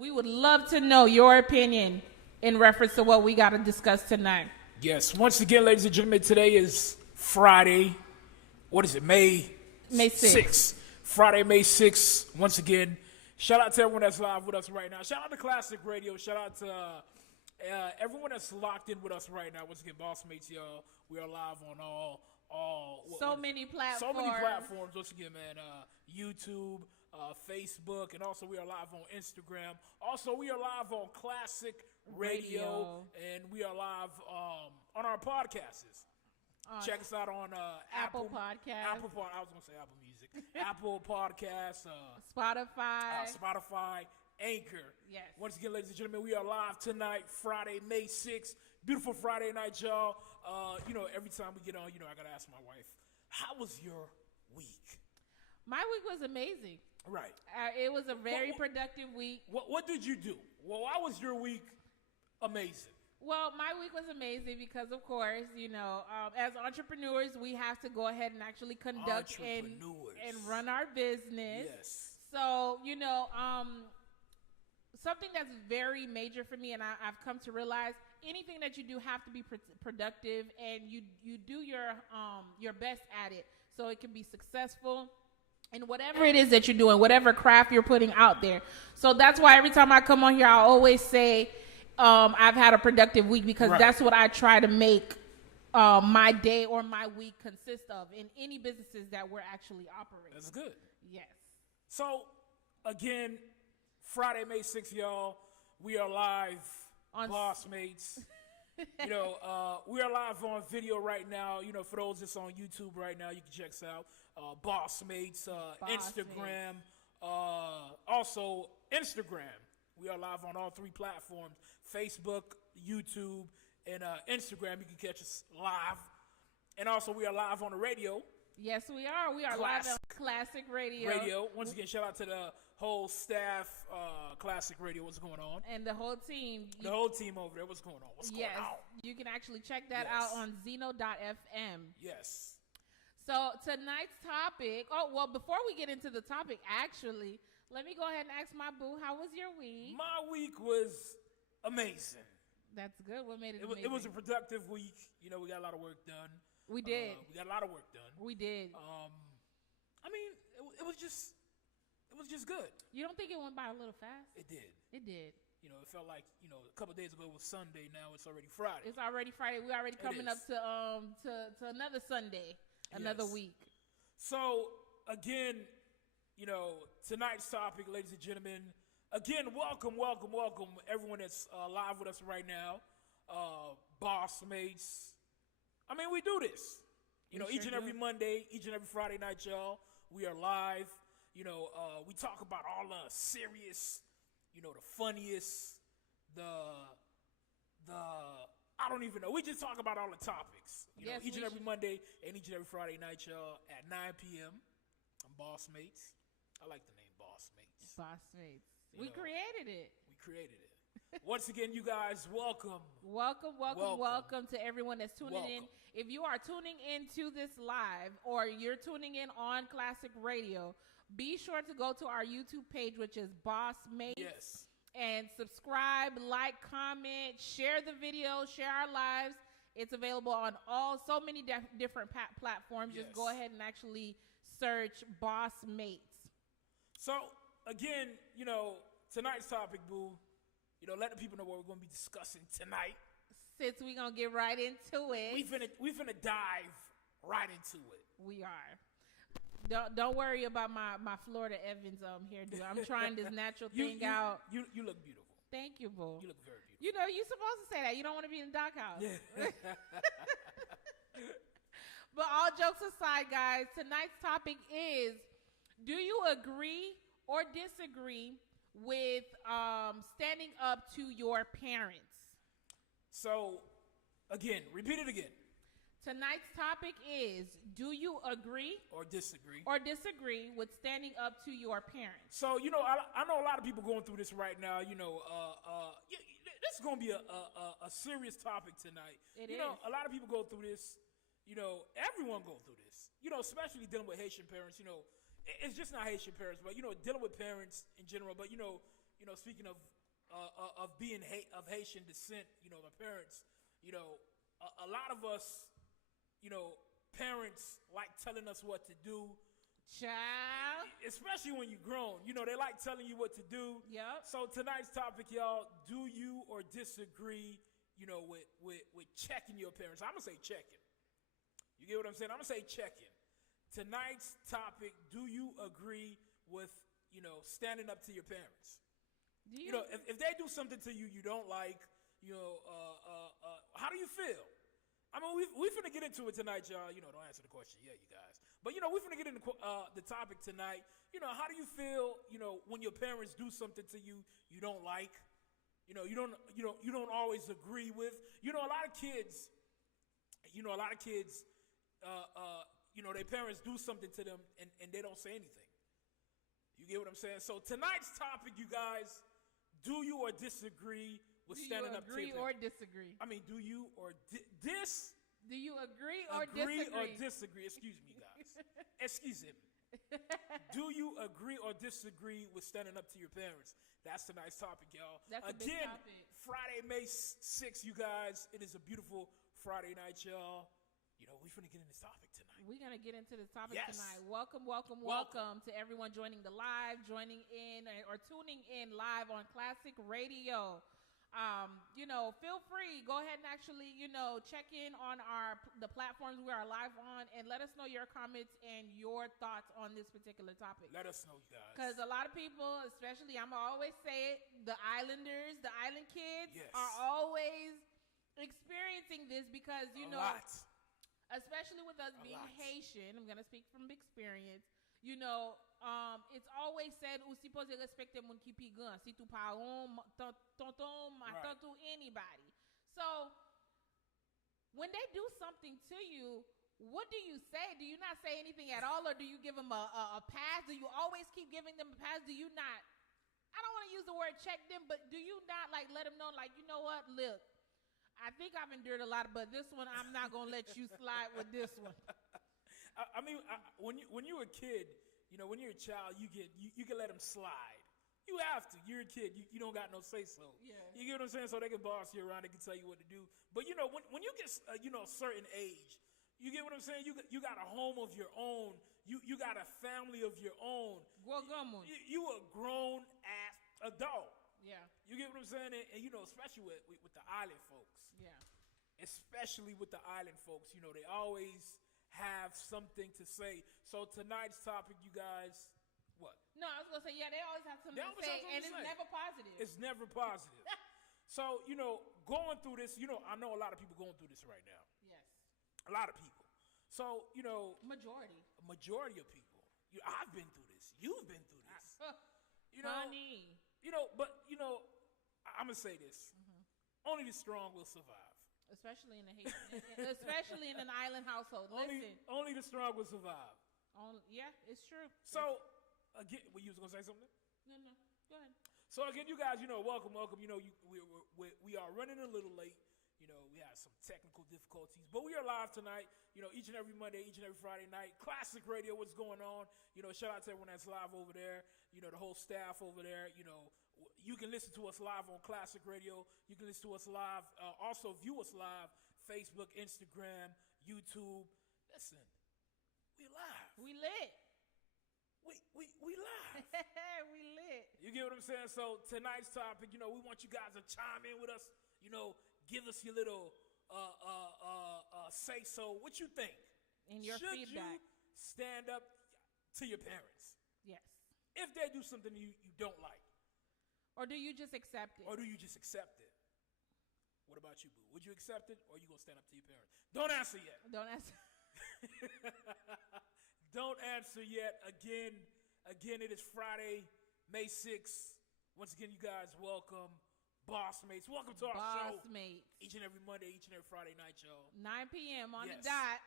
we would love to know your opinion in reference to what we got to discuss tonight. Yes. Once again, ladies and gentlemen, today is Friday. What is it? May 6th. Friday, May 6th. Once again, shout out to everyone that's live with us right now. Shout out to Classic Radio. Shout out to everyone that's locked in with us right now. Once again, Boss Mates, y'all. We are live on many platforms. So many platforms. Once again, man. YouTube, Facebook, and also we are live on Instagram. Also, we are live on Classic Radio. And we are live on our podcasts. Check us out on Apple Podcasts. I was going to say Apple Music. Apple Podcasts. Spotify. Anchor. Yes. Once again, ladies and gentlemen, we are live tonight, Friday, May 6th. Beautiful Friday night, y'all. Every time we get on, I got to ask my wife, how was your week? My week was amazing. Right. It was a very productive week. What did you do? Well, why was your week amazing? Well, my week was amazing because, of course, as entrepreneurs, we have to go ahead and actually conduct and run our business. Yes. So, something that's very major for me, and I've come to realize, anything that you do have to be productive, and you do your best at it so it can be successful. And whatever it is that you're doing, whatever craft you're putting out there. So that's why every time I come on here, I always say I've had a productive week because that's what I try to make my day or my week consist of in any businesses that we're actually operating. That's good. Yes. So, again, Friday, May 6th, y'all, we are live on Boss Mates. We are live on video right now. For those that's on YouTube right now, you can check us out. Boss Mates, Instagram, also Instagram. We are live on all three platforms: Facebook, YouTube, and Instagram. You can catch us live, and also we are live on the radio. Yes, we are. We are live on Classic Radio. Once again, shout out to the whole staff, Classic Radio. What's going on? And the whole team. The whole team over there. What's going on? What's going on? You can actually check that out on Zeno.fm. Yes. So tonight's topic. Before we get into the topic, actually, let me go ahead and ask my boo, how was your week? My week was amazing. That's good. What made it amazing? It was a productive week. We got a lot of work done. We did. We got a lot of work done. We did. It was just good. You don't think it went by a little fast? It did. It did. It felt like, a couple of days ago it was Sunday. Now it's already Friday. It's already Friday. We're already coming up to another Sunday, another week. So, again, tonight's topic, ladies and gentlemen. Again, welcome everyone that's live with us right now. Boss Mates. We do this. Each and every Monday, each and every Friday night, y'all. We are live. We talk about all the serious, the funniest, the I don't even know. We just talk about all the topics. Each and every Monday and each and every Friday night, y'all, at 9 p.m. I'm Boss Mates. I like the name Boss Mates. Boss Mates. We created it. Once again, you guys, welcome. Welcome to everyone that's tuning in. If you are tuning into this live or you're tuning in on Classic Radio, be sure to go to our YouTube page, which is Boss Mates. Yes. And subscribe, like, comment, share the video, share our lives. It's available on so many different platforms. Yes. Just go ahead and actually search Boss Mates. So, again, tonight's topic, boo, let the people know what we're going to be discussing tonight. Since we're going to get right into it. We finna dive right into it. We are. Don't worry about my Florida Evans hairdo. I'm trying this natural thing out. You look beautiful. Thank you, boo. You look very beautiful. You're supposed to say that. You don't want to be in the doghouse. Yeah. But all jokes aside, guys, tonight's topic is, do you agree or disagree with standing up to your parents? So, again, repeat it again. Tonight's topic is, do you agree or disagree with standing up to your parents? So, I know a lot of people going through this right now. This is going to be a serious topic tonight. It is. A lot of people go through this. Everyone go through this. Especially dealing with Haitian parents. It's just not Haitian parents, but, dealing with parents in general. But, speaking of being of Haitian descent, my parents, a lot of us, parents like telling us what to do. Child. Especially when you're grown. They like telling you what to do. Yep. So tonight's topic, y'all, do you or disagree, with checking your parents? I'm going to say checking. You get what I'm saying? I'm going to say checking. Tonight's topic, do you agree with, standing up to your parents? If they do something to you you don't like, how do you feel? I mean, we finna get into it tonight, y'all. Don't answer the question yet, you guys. But, we finna get into the topic tonight. How do you feel, when your parents do something to you you don't like? You don't always agree with. A lot of kids, their parents do something to them and they don't say anything. You get what I'm saying? So tonight's topic, you guys, do you or disagree with standing up to your parents? Do you agree or disagree? I mean, do you or Do you agree or agree disagree? or disagree? Excuse me, guys. Excuse me. Do you agree or disagree with standing up to your parents? That's tonight's topic, y'all. That's a big topic. Friday, May 6th, you guys. It is a beautiful Friday night, y'all. We're finna get into this topic tonight. We're going to get into this topic Yes. tonight. Welcome to everyone joining the live, joining in or tuning in live on Classic Radio. Feel free. Go ahead and actually, check in on the platforms we are live on and let us know your comments and your thoughts on this particular topic. Let us know, you guys. Because a lot of people, especially, I'm going to always say it, the islanders, the island kids Yes. are always experiencing this because, a lot. especially with us being lot. Haitian, I'm going to speak from experience, it's always said, ou si pose respecte moun ki pi gran, si tu paron, tonton, ma Right. tonton, anybody. So, when they do something to you, what do you say? Do you not say anything at all, or do you give them a pass? Do you always keep giving them a pass? Do you not, I don't want to use the word check them, but do you not let them know, you know what, look, I think I've endured a lot, but this one, I'm not going to let you slide with this one. I mean, when you're a kid, when you're a child, you can let them slide. You have to. You're a kid. You don't got no say so. Yeah. You get what I'm saying? So they can boss you around. They can tell you what to do. But when you get a certain age, you get what I'm saying? You got a home of your own. You got a family of your own. You a grown ass adult. Yeah. You get what I'm saying? And especially with the island folks. Yeah. Especially with the island folks, they always have something to say. So tonight's topic, you guys, what? No, I was going to say, yeah, they always have something to say, and it's never positive. It's never positive. So, going through this, I know a lot of people going through this right now. Yes. A lot of people. So, Majority. A majority of people. I've been through this. You've been through this. Honey. But, I'm going to say this. Mm-hmm. Only the strong will survive. Especially in especially in an island household. Only the strong will survive. Yeah, it's true. So, again, you was going to say something? No. Go ahead. So, again, you guys, welcome. We are running a little late. We had some technical difficulties, but we are live tonight, each and every Monday, each and every Friday night. Classic Radio, what's going on? Shout out to everyone that's live over there, the whole staff over there. You can listen to us live on Classic Radio. You can listen to us live, also view us live, Facebook, Instagram, YouTube. Listen, we live. We lit. We live. We lit. You get what I'm saying? So tonight's topic, we want you guys to chime in with us, give us your little say so. What you think? And your Should feedback. You stand up to your parents? Yes. If they do something you don't like. Or do you just accept it? What about you, Boo? Would you accept it, or are you going to stand up to your parents? Don't answer yet. Don't answer. Don't answer yet. Again, it is Friday, May 6th. Once again, you guys, welcome. Boss Mates, welcome to our show. Boss Mates. Each and every Monday, each and every Friday night, y'all. 9 p.m. on Yes. the dot.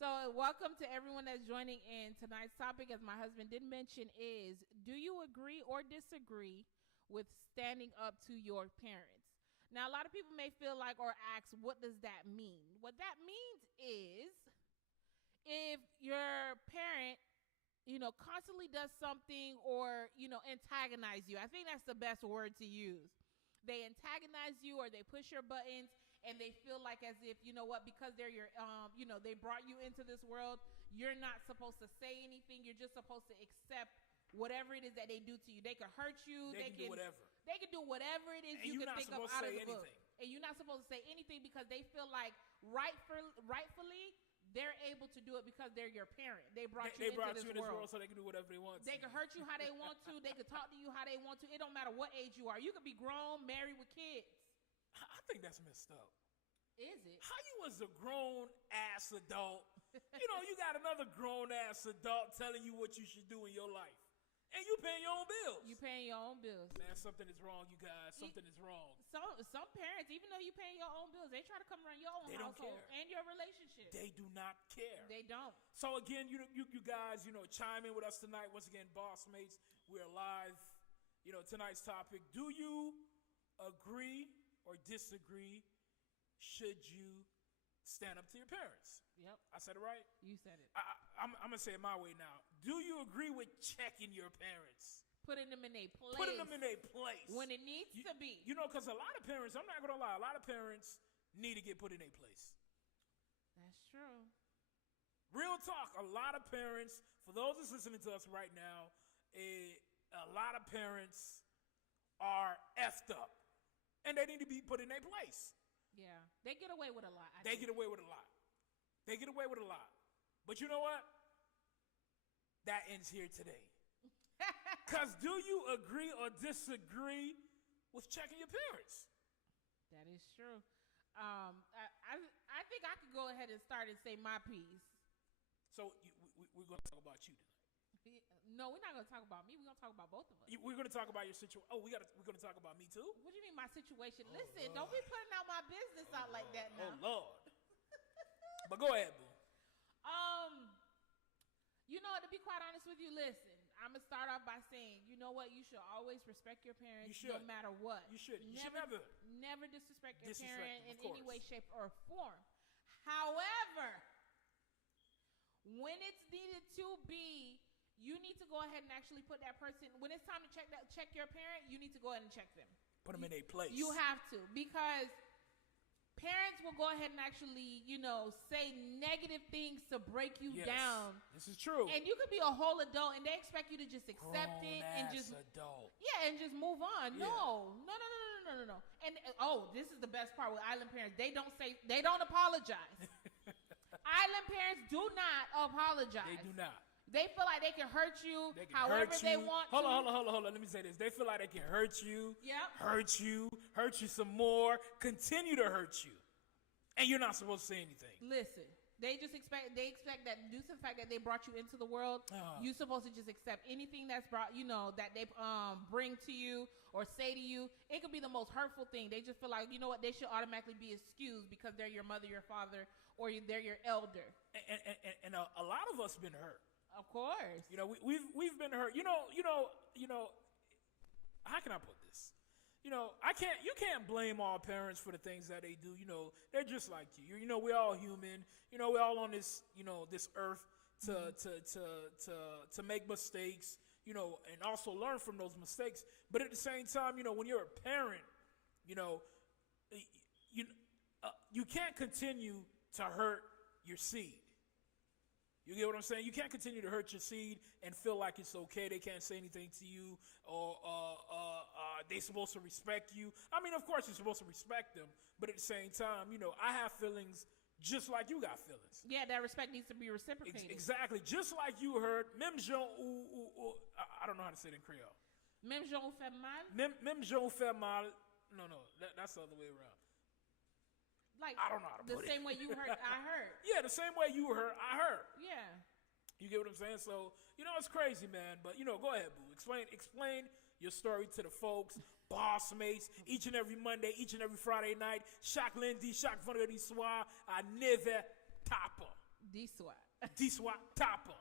So welcome to everyone that's joining in. Tonight's topic, as my husband did mention, is do you agree or disagree with standing up to your parents? Now, a lot of people may feel like or ask, what does that mean? What that means is if your parent constantly does something or, antagonize you. I think that's the best word to use. They antagonize you or they push your buttons and they feel like as if, because they're your, they brought you into this world, you're not supposed to say anything. You're just supposed to accept whatever it is that they do to you. They could hurt you. They can do whatever. They can do whatever it is you can think of out of the book. And you're not supposed to say anything because they feel like rightfully they're able to do it because they're your parent. They brought you into this world so they can do whatever they want. They can hurt you how they want to. They can talk to you how they want to. It don't matter what age you are. You could be grown, married with kids. I think that's messed up. Is it? How you as a grown-ass adult, you got another grown-ass adult telling you what you should do in your life. And you paying your own bills. You paying your own bills. Man, something is wrong, you guys. Something is wrong. Some parents, even though you paying your own bills, they try to come around your own household and your relationship. They do not care. They don't. So again, you guys, chime in with us tonight. Once again, Boss Mates, we're live. Tonight's topic: do you agree or disagree? Should you stand up to your parents? Yep. I said it right? You said it. I'm going to say it my way now. Do you agree with checking your parents? Putting them in a place. Putting them in a place. When it needs to be. Because a lot of parents, I'm not going to lie, a lot of parents need to get put in a place. That's true. Real talk, a lot of parents, for those that's listening to us right now, a lot of parents are effed up. And they need to be put in a place. Yeah. They get away with a lot. They get away with a lot. They get away with a lot. But you know what? That ends here today. Because do you agree or disagree with checking your parents? That is true. I think I could go ahead and start and say my piece. So we're going to talk about you tonight. No, we're not going to talk about me. We're going to talk about both of us. We're going to talk about your situation. Oh, we're going to talk about me too? What do you mean my situation? Listen, Lord. Don't be putting out my business out like that now. Oh, Lord. But go ahead, boo. To be quite honest with you, listen, I'm going to start off by saying, you know what? You should always respect your parents no matter what. You should. You should never disrespect your parent in any way, shape, or form. However, when it's needed to be, you need to go ahead and actually put that person, when it's time to check your parent, you need to go ahead and check them. Put them in a place. You have to, because parents will go ahead and actually, say negative things to break you down. This is true. And you could be a whole adult and they expect you to just accept it and just adult. Yeah, and just move on. Yeah. No. And this is the best part with island parents. They don't apologize. Island parents do not apologize. They do not. They feel like they can hurt you however they want to. Hold on. Let me say this. They feel like they can hurt you, hurt you some more, continue to hurt you. And you're not supposed to say anything. Listen, they expect that due to the fact that they brought you into the world, you're supposed to just accept anything that's brought, that they bring to you or say to you. It could be the most hurtful thing. They just feel like, they should automatically be excused because they're your mother, your father, or they're your elder. And a lot of us been hurt. Of course. We've been hurt. How can I put this? You can't blame all parents for the things that they do. They're just like you. We're all human. We're all on this, this earth to make mistakes, and also learn from those mistakes. But at the same time, when you're a parent, you can't continue to hurt your seed. You get what I'm saying? You can't continue to hurt your seed and feel like it's okay. They can't say anything to you, or they're supposed to respect you. I mean, of course, you're supposed to respect them, but at the same time, I have feelings just like you got feelings. Yeah, that respect needs to be reciprocated. Exactly. Just like you heard, même gens I don't know how to say it in Creole. Même gens fait mal? Même gens fait mal. No, that's the other way around. Like, I don't know how to put it. The same way you heard, I heard. Yeah, the same way you heard, I heard. Yeah. You get what I'm saying? So, it's crazy, man. But, go ahead, boo. Explain your story to the folks, Boss Mates, each and every Monday, each and every Friday night. Chaque lundi, chaque vendredi soir, à 9h, tapa. 10 soir. 10 soir, tapa.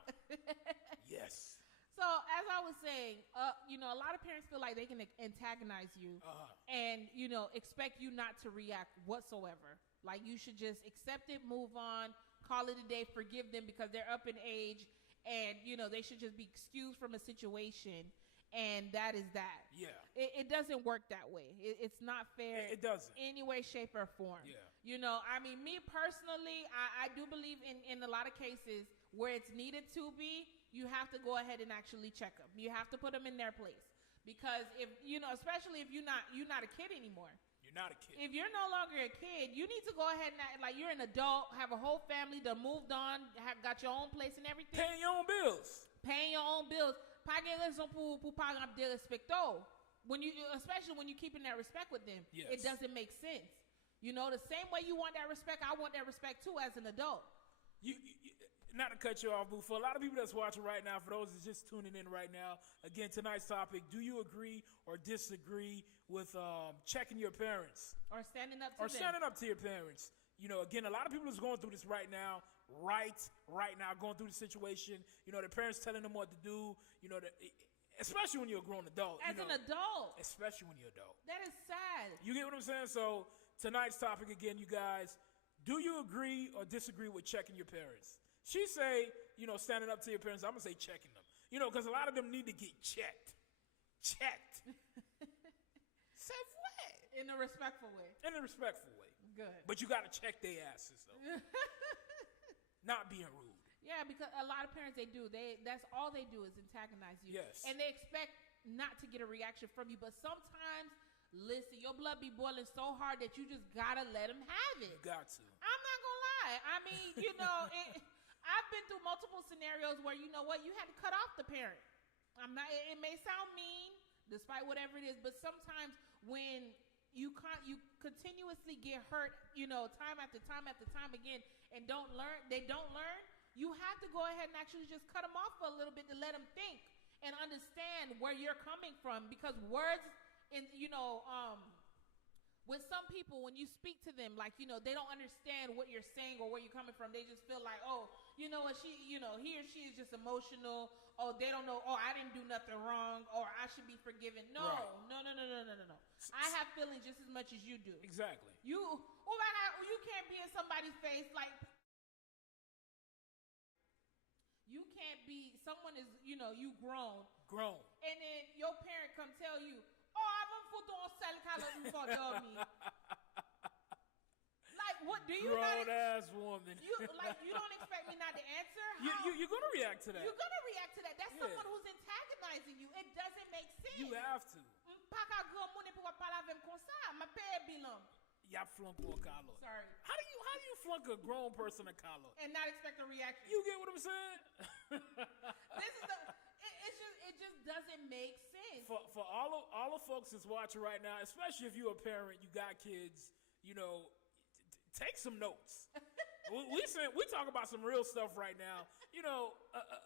Yes. So, as I was saying, a lot of parents feel like they can antagonize you and, expect you not to react whatsoever. Like, you should just accept it, move on, call it a day, forgive them because they're up in age, and they should just be excused from a situation, and that is that. Yeah. It doesn't work that way. It's not fair. It doesn't. Any way, shape, or form. Yeah. Me personally, I do believe in a lot of cases where it's needed to be, you have to go ahead and actually check them. You have to put them in their place. Because if, especially if you're not a kid anymore. You're not a kid. If you're no longer a kid, you need to go ahead and like you're an adult, have a whole family, done moved on, got your own place and everything. Paying your own bills. Paying your own bills. Pas de raison pour pas de respecto. Especially when you're keeping that respect with them. Yes. It doesn't make sense. The same way you want that respect, I want that respect too as an adult. You not to cut you off, Boo, for a lot of people that's watching right now, for those that's just tuning in right now, again, tonight's topic, do you agree or disagree with checking your parents? Or standing up to them. Or standing up to your parents. Again, a lot of people is going through this right now, going through the situation. Their parents telling them what to do, especially when you're a grown adult. As an adult. Especially when you're an adult. That is sad. You get what I'm saying? So tonight's topic, again, you guys, do you agree or disagree with checking your parents? She say, standing up to your parents. I'm going to say checking them. Because a lot of them need to get checked. Checked. Said what? In a respectful way. In a respectful way. Good. But you got to check their asses, though. Not being rude. Yeah, because a lot of parents, that's all they do is antagonize you. Yes. And they expect not to get a reaction from you. But sometimes, listen, your blood be boiling so hard that you just got to let them have it. You got to. I'm not going to lie. I mean, I've been through multiple scenarios where, you had to cut off the parent. It may sound mean, despite whatever it is, but sometimes when you continuously get hurt, time after time after time again, and they don't learn, you have to go ahead and actually just cut them off for a little bit to let them think and understand where you're coming from, because words with some people, when you speak to them, like, they don't understand what you're saying or where you're coming from. They just feel like, oh, you know what, he or she is just emotional. Oh, they don't know. Oh, I didn't do nothing wrong, or I should be forgiven. No, right. No. I have feelings just as much as you do. Exactly. You can't be in somebody's face like. You can't be. Someone is, you grown. Grown. And then your parent come tell you, oh, avant foutu on sel kala ou for dormi. Like, what do you grown ass woman. You don't expect me not to answer? You're gonna react to that. You're gonna react to that. That's someone who's antagonizing you. It doesn't make sense. You have to. Pas ka grand monde pour parler avec comme ça. Ma père bilan. Y'all flunk a Carlo. Sorry. How do you flunk a grown person a Carlo? And not expect a reaction. You get what I'm saying? It just doesn't make sense. For all the folks that's watching right now, especially if you're a parent, you got kids, take some notes. we talk about some real stuff right now.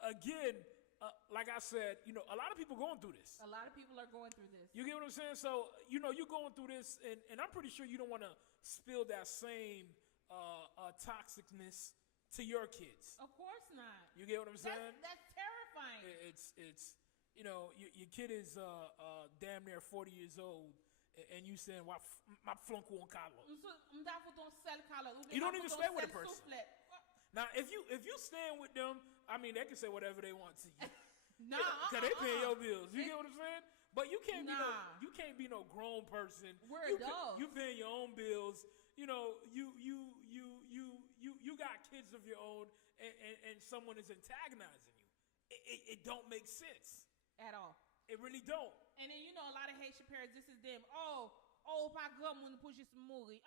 Again, like I said, a lot of people going through this. A lot of people are going through this. You get what I'm saying? So, you're going through this, and I'm pretty sure you don't want to spill that same toxicness to your kids. Of course not. You get what I'm saying? That's terrifying. It's your kid is damn near 40 years old, and you saying, "Well, my flunk won't collar." You don't even stay with a person. Now, if you stand with them, I mean, they can say whatever they want to you. Because they pay your bills. You get what I'm saying? But you can't be no grown person. We're adults. You paying your own bills. You got kids of your own, and someone is antagonizing you. It don't make sense at all. It really don't. And then a lot of Haitian parents, this is them. Oh, pas grand moun pou jis mouri.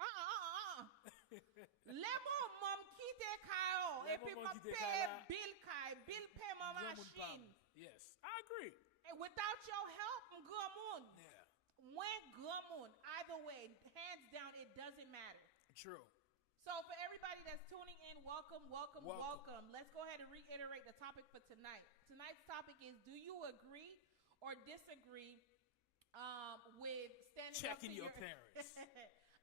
Le mom kite kayo, et puis ma pay bill pay ma machine. Yes, I agree. And without your help, grand moun. Yeah. When grand moun, either way, hands down, it doesn't matter. True. So for everybody that's tuning in, welcome. Let's go ahead and reiterate the topic for tonight. Tonight's topic is, do you agree or disagree with checking your parents?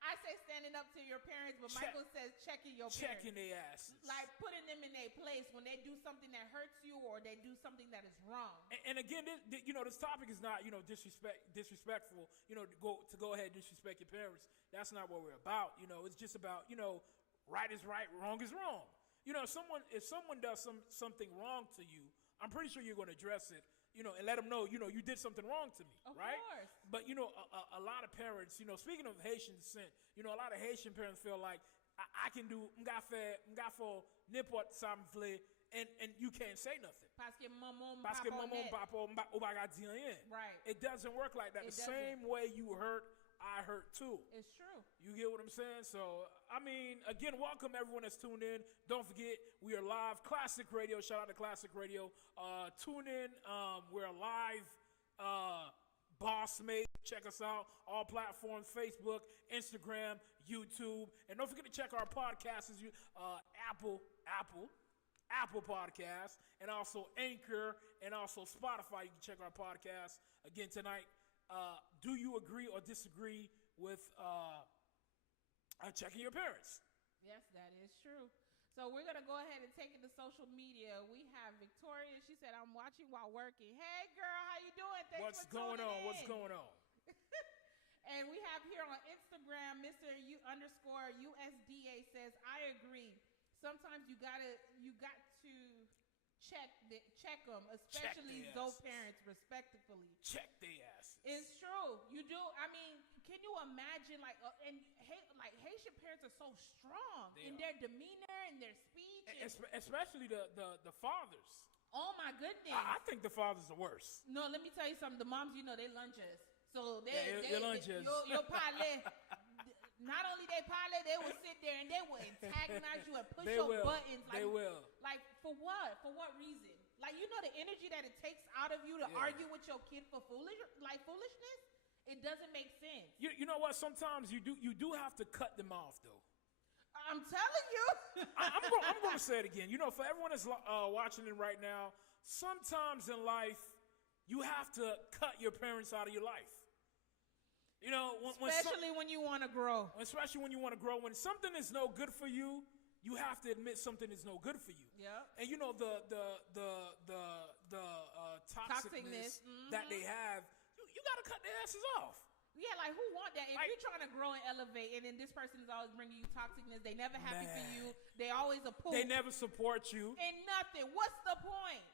I say standing up to your parents, but Michael says checking your parents. Checking their asses. Like putting them in their place when they do something that hurts you or they do something that is wrong. And again, this topic is not, disrespectful, to go ahead and disrespect your parents. That's not what we're about. It's just about, right is right, wrong is wrong. If someone does something wrong to you, I'm pretty sure you're going to address it, and let them know, you did something wrong to me, right? Of course. But, a lot of parents, speaking of Haitian descent, a lot of Haitian parents feel like, I can do, m'ga for n'importe ça m'vle, and you can't say nothing. Parce que maman, papa, m'ba di rien. Right. It doesn't work like that. The same way you hurt, I hurt too. It's true. You get what I'm saying? So, again, welcome everyone that's tuned in. Don't forget, we are live. Classic Radio. Shout out to Classic Radio. Tune in. We're live. Bossmate. Check us out. All platforms, Facebook, Instagram, YouTube. And don't forget to check our podcasts. Apple Podcasts. And also Anchor. And also Spotify. You can check our podcast. Again, tonight. Do you agree or disagree with checking your parents? Yes, that is true. So we're going to go ahead and take it to social media. We have Victoria. She said, I'm watching while working. Hey, girl, how you doing? Thanks for tuning in. What's going on? And we have here on Instagram, Mr. _USDA says, I agree. Sometimes you got to check them, especially those parents, respectfully. Check their asses. It's true. You do. Can you imagine, Haitian parents are so strong in their demeanor and their speech. Especially the fathers. Oh, my goodness. I think the fathers are worse. No, let me tell you something. The moms, they lunges. So they lunges. Your parlay. Not only they parlay, they will sit there and they will antagonize you and push buttons. They will. Like, for what? For what reason? Like, the energy that it takes out of you to argue with your kid for foolishness? It doesn't make sense. You know what? Sometimes you do have to cut them off, though. I'm telling you. I'm going to say it again. For everyone that's watching it right now, sometimes in life, you have to cut your parents out of your life. Especially when you want to grow. Especially when you want to grow. When something is no good for you, you have to admit something is no good for you. Yeah. And the toxicness that they have, you got to cut their asses off. Yeah, like who want that? If you're trying to grow and elevate, and then this person is always bringing you toxicness, they never happy for you. They always a poop. They never support you. And nothing. What's the point?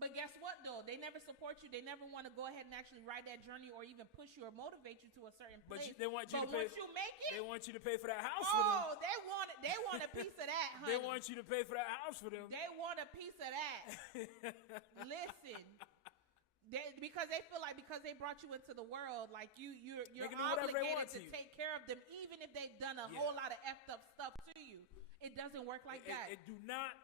But guess what, though? They never support you. They never want to go ahead and actually ride that journey or even push you or motivate you to a certain place. But they want you to pay. Once you make it, they want you to pay for that house for them. Oh, they want a piece of that, honey. They want you to pay for that house for them. They want a piece of that. Listen. Because they feel like because they brought you into the world, like you're obligated to take care of them, even if they've done a whole lot of effed up stuff to you. It doesn't work like that. It do not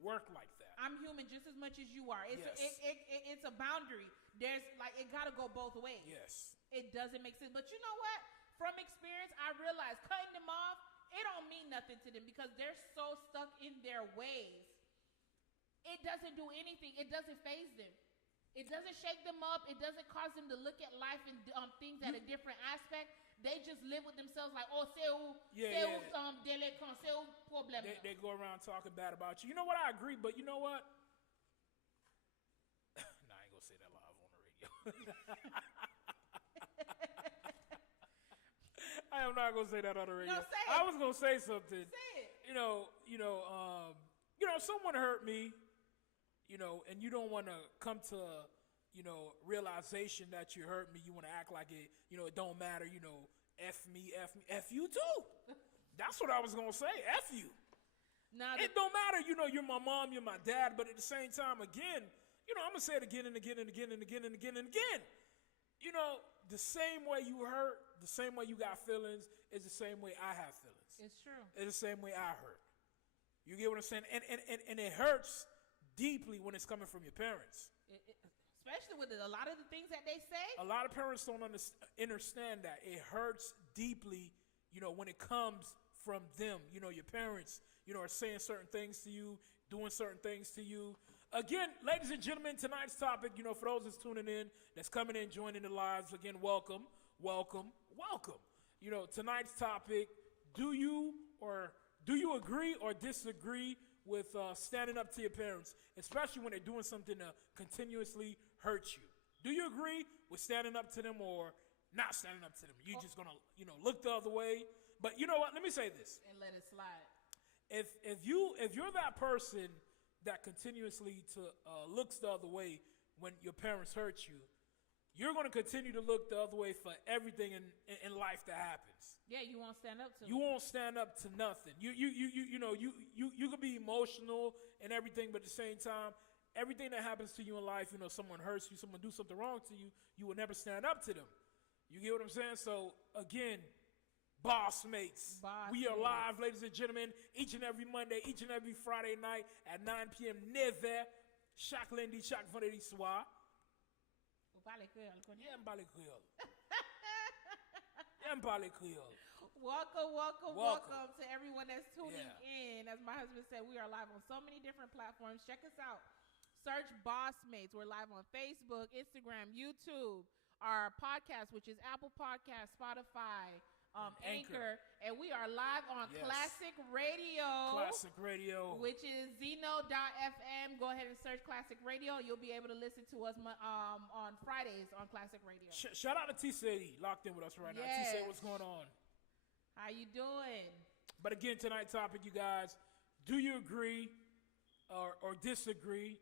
work like that. I'm human just as much as you are. It's a boundary. There's it gotta go both ways. Yes. It doesn't make sense. But you know what? From experience, I realized cutting them off, it don't mean nothing to them because they're so stuck in their ways. It doesn't do anything. It doesn't faze them. It doesn't shake them up. It doesn't cause them to look at life and things at a different aspect. They just live with themselves like, oh, c'est où problème. They go around talking bad about you. You know what? I agree, but you know what? Nah, I ain't gonna say that live on the radio. I am not gonna say that on the radio. No, say it. I was gonna say something. Say it. Someone hurt me. And you don't want to come to, realization that you hurt me. You want to act like it, it don't matter, F me, F you too. That's what I was going to say, F you. It don't matter, you're my mom, you're my dad, but at the same time, again, I'm going to say it again and again and again and again and again and again. The same way you hurt, the same way you got feelings is the same way I have feelings. It's true. It's the same way I hurt. You get what I'm saying? And it hurts deeply when it's coming from your parents. Especially with a lot of the things that they say. A lot of parents don't understand that. It hurts deeply, when it comes from them. Your parents, are saying certain things to you, doing certain things to you. Again, ladies and gentlemen, tonight's topic, for those that's tuning in, that's coming in, joining the lives, again, welcome, welcome, welcome. Tonight's topic, do you agree or disagree with standing up to your parents, especially when they're doing something to continuously hurt you? Do you agree with standing up to them or not standing up to them? You're just gonna, look the other way. But you know what? Let me say this. And let it slide. If you're that person, that continuously looks the other way when your parents hurt you, you're going to continue to look the other way for everything in life that happens. Yeah, you won't stand up to You won't stand up to nothing. You can be emotional and everything, but at the same time, everything that happens to you in life, someone hurts you, someone do something wrong to you, you will never stand up to them. You get what I'm saying? So again, Boss Mates. We are live, ladies and gentlemen, each and every Monday, each and every Friday night at 9 p.m. 9h. Chaque lundi, chaque vendredi soir. Welcome to everyone that's tuning in. As my husband said, we are live on so many different platforms. Check us out. Search Boss Mates. We're live on Facebook, Instagram, YouTube, our podcast, which is Apple Podcasts, Spotify, Anchor, and we are live on Classic Radio, which is Zeno.fm. Go ahead and search Classic Radio. You'll be able to listen to us on Fridays on Classic Radio. Shout out to T-City, locked in with us right now. T-City, what's going on? How you doing? But again, tonight's topic, you guys, do you agree or disagree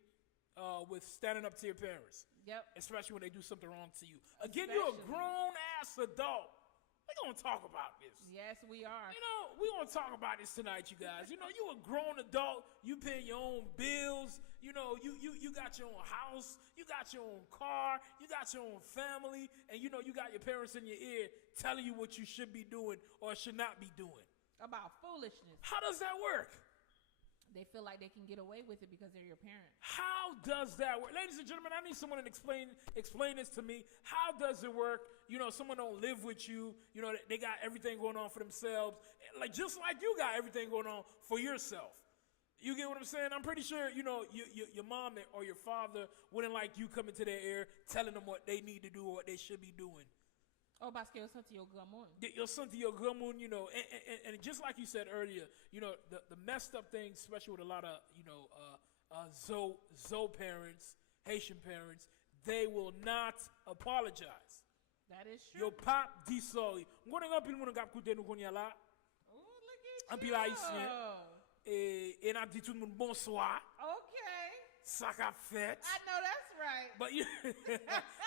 with standing up to your parents? Yep. Especially when they do something wrong to you. Again, you're a grown-ass adult. We're going to talk about this. Yes, we are. We're going to talk about this tonight, you guys. You a grown adult. You paying your own bills. You got your own house. You got your own car. You got your own family. And, you got your parents in your ear telling you what you should be doing or should not be doing. About foolishness. How does that work? They feel like they can get away with it because they're your parents. How does that work? Ladies and gentlemen, I need someone to explain this to me. How does it work? Someone don't live with you. They got everything going on for themselves. Just like you got everything going on for yourself. You get what I'm saying? I'm pretty sure, your mom or your father wouldn't like you coming to their ear telling them what they need to do or what they should be doing. Oh, parce que yo senti yo gamun. Yo senti yo gamun, and just like you said earlier, the messed up things, especially with a lot of, Zo parents, Haitian parents, they will not apologize. That is true. Yo pap di sorry. Mwen nga pil moun kap koute nou konya la. Oh, look at you. An pil haïtien. Et n'a dit tout le monde bonsoir. Okay. Ça qu'a fait. I know that's right. But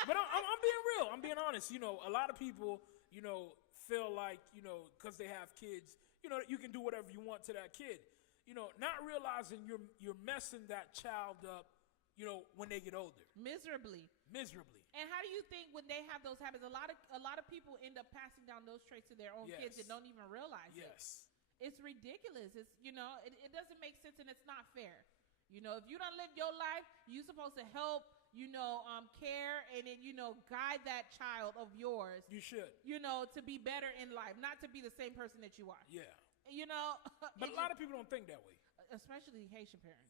but I'm being real. I'm being honest. A lot of people, feel like, because they have kids, you can do whatever you want to that kid. Not realizing you're messing that child up, when they get older. Miserably. And how do you think when they have those habits, a lot of people end up passing down those traits to their own kids and don't even realize it. It's ridiculous. It's it doesn't make sense and it's not fair. If you don't live your life, you're supposed to help, care and then, guide that child of yours. You should. To be better in life, not to be the same person that you are. Yeah. But a lot of people don't think that way. Especially Haitian parents.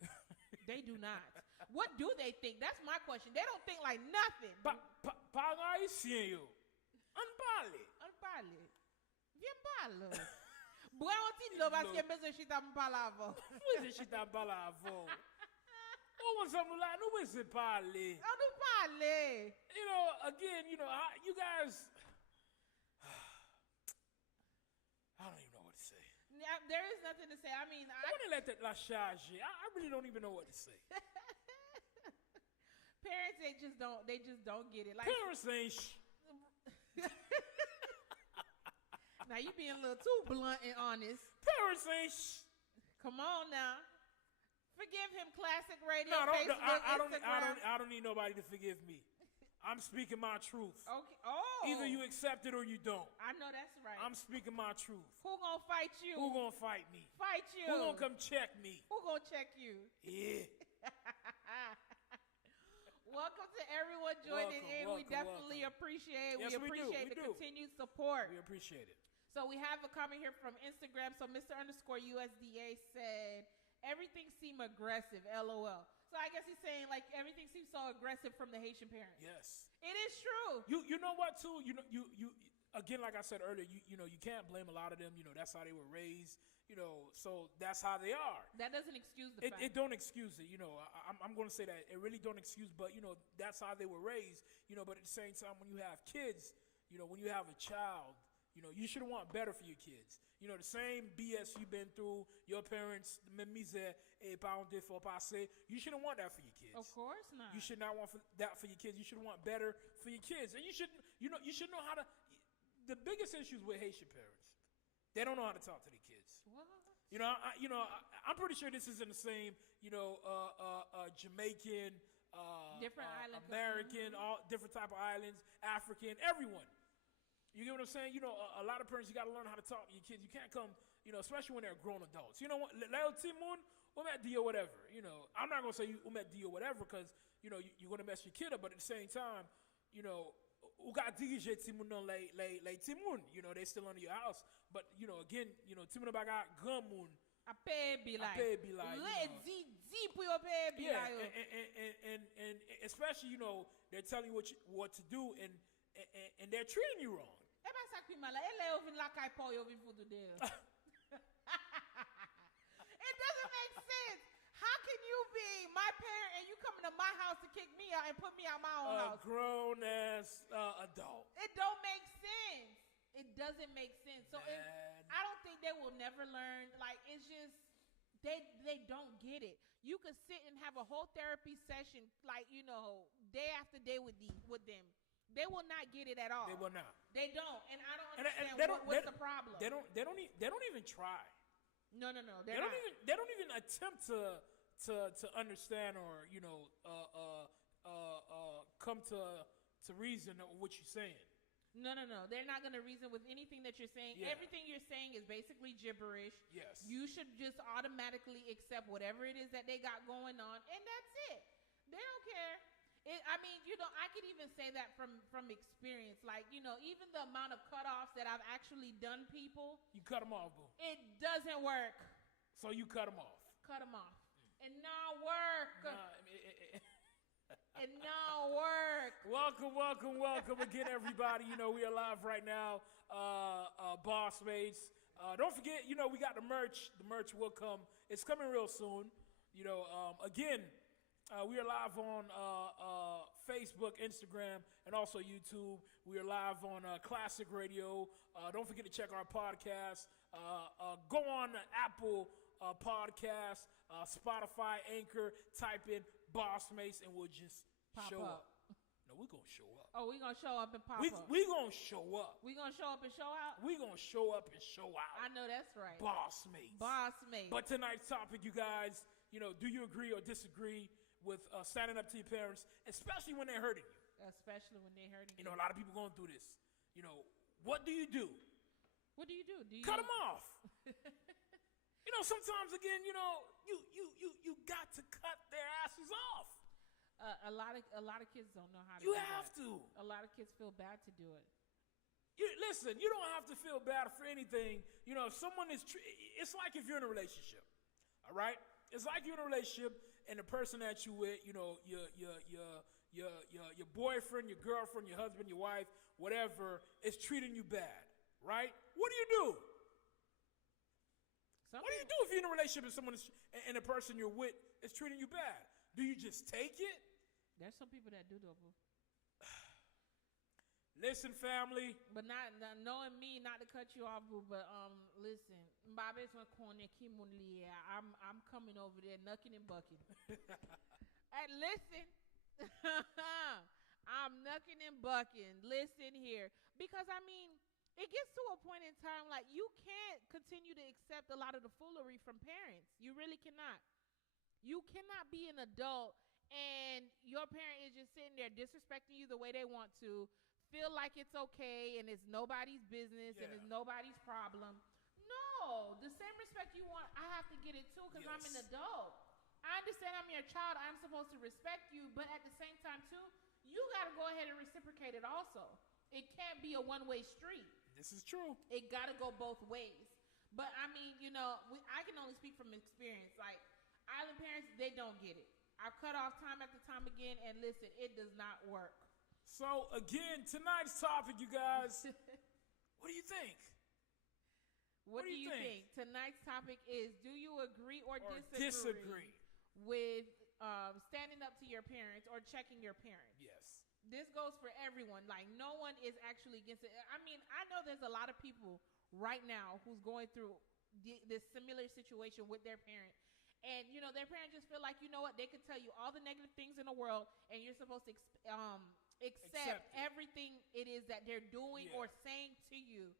They do not. What do they think? That's my question. They don't think like nothing. Par haïtien yo. On parle. Viens parle. Bois un petit l'eau parce que besoin chita m'parle avant. Où est-ce chita m'parle avant? Oh, what's up, là? Nous besoin parler. On nous parler. Again, you guys. I don't even know what to say. There is nothing to say. I mean, I want to let that la charge. I really don't even know what to say. Parents, they just don't get it. Like parents ain't. Now you being a little too blunt and honest. Parents ain't. Come on now. Forgive him, Classic Radio. No, Facebook, I don't need nobody to forgive me. I'm speaking my truth. Okay. Oh. Either you accept it or you don't. I know that's right. I'm speaking my truth. Who gonna fight you? Who gonna fight me? Fight you. Who gonna come check me? Who gonna check you? Yeah. Welcome to everyone joining in. We definitely appreciate. Yes, we appreciate the continued support. We appreciate it. So we have a comment here from Instagram. So Mr._USDA said, everything seemed aggressive, LOL. So I guess he's saying like everything seems so aggressive from the Haitian parents. Yes. It is true. You know what too? You again, like I said earlier, you can't blame a lot of them. That's how they were raised. So that's how they are. That doesn't excuse the fact. It don't excuse it. I'm going to say that it really don't excuse, but that's how they were raised. But at the same time, when you have kids, when you have a child, you should want better for your kids. You know, the same BS you've been through, your parents, même misère et parents d'effort passé, you shouldn't want that for your kids. Of course not. You should not want that for your kids. You should want better for your kids. And you should know how to, the biggest issues with Haitian parents, they don't know how to talk to their kids. What? You know, I'm pretty sure this isn't the same, Jamaican, different island American, all different type of islands, African, everyone. You get what I'm saying? You know, a lot of parents, you got to learn how to talk to your kids. You can't come, especially when they're grown adults. You know what? Leo Timon, Umet or whatever. You know, I'm not going to say Umet or whatever because, you're going to mess your kid up. But at the same time, Uga DJ Timon like Timon. You know, they're still under your house. But, again, Timon Baga Gamun. A baby like. And especially, they're telling you what to do and they're treating you wrong. It doesn't make sense. How can you be my parent and you coming to my house to kick me out and put me out my own house? A grown ass adult. It don't make sense. It doesn't make sense. So I don't think they will never learn. Like, it's just they don't get it. You could sit and have a whole therapy session, like, day after day with them. They will not get it at all. They will not. They don't, and I don't understand what's the problem. They don't even try. No. They don't even attempt to understand or come to reason of what you're saying. No. They're not going to reason with anything that you're saying. Yeah. Everything you're saying is basically gibberish. Yes. You should just automatically accept whatever it is that they got going on, and that's it. They don't care. I could even say that from experience. Like, even the amount of cutoffs that I've actually done people. You cut them off, boo. It doesn't work. So you cut them off. Cut them off. And now work. And now work. Welcome again, everybody. We are live right now. Boss Mates. Don't forget, we got the merch. The merch will come. It's coming real soon. Again, we are live on Facebook, Instagram, and also YouTube. We are live on Classic Radio. Don't forget to check our podcast. Go on Apple Podcast, Spotify, Anchor, type in Boss Mates, and we'll just show up. No, we're going to show up. Oh, we're going to show up and pop up. We're going to show up. We're going to show up and show out? We're going to show up and show out. I know that's right. Boss Mates. But tonight's topic, you guys, do you agree or disagree with standing up to your parents, especially when they're hurting you? Especially when they're hurting you. A lot of people going through this. What do you do? What do you do? Cut them off. Sometimes again, you got to cut their asses off. A lot of kids don't know how to. You have to. A lot of kids feel bad to do it. Listen, you don't have to feel bad for anything. If someone is, it's like if you're in a relationship. All right, it's like you're in a relationship and the person that you with, your boyfriend, your girlfriend, your husband, your wife, whatever, is treating you bad, right? What do you do? What do you do if you're in a relationship and someone and the person you're with is treating you bad? Do you just take it? There's some people that do though, boo. Listen, family. But not knowing me, not to cut you off, boo. But listen, I'm coming over there, knucking and bucking. And listen, I'm knucking and bucking. Listen here, because it gets to a point in time like you can't continue to accept a lot of the foolery from parents. You really cannot. You cannot be an adult and your parent is just sitting there disrespecting you the way they want to, feel like it's okay and it's nobody's business and it's nobody's problem. No, the same respect you want, I have to get it too because I'm an adult. I understand I'm your child. I'm supposed to respect you, but at the same time too, you got to go ahead and reciprocate it also. It can't be a one-way street. This is true. It got to go both ways. But I can only speak from experience. Like, island parents, they don't get it. I've cut off time after time again, and listen, it does not work. So, again, tonight's topic, you guys, what do you think? What do you think? Tonight's topic is, do you agree or disagree with standing up to your parents or checking your parents? Yes. This goes for everyone. Like, no one is actually against it. I mean, I know there's a lot of people right now who's going through this similar situation with their parent. And, you know, their parents just feel like, you know what, they could tell you all the negative things in the world, and you're supposed to accept everything it is that they're doing or saying to you,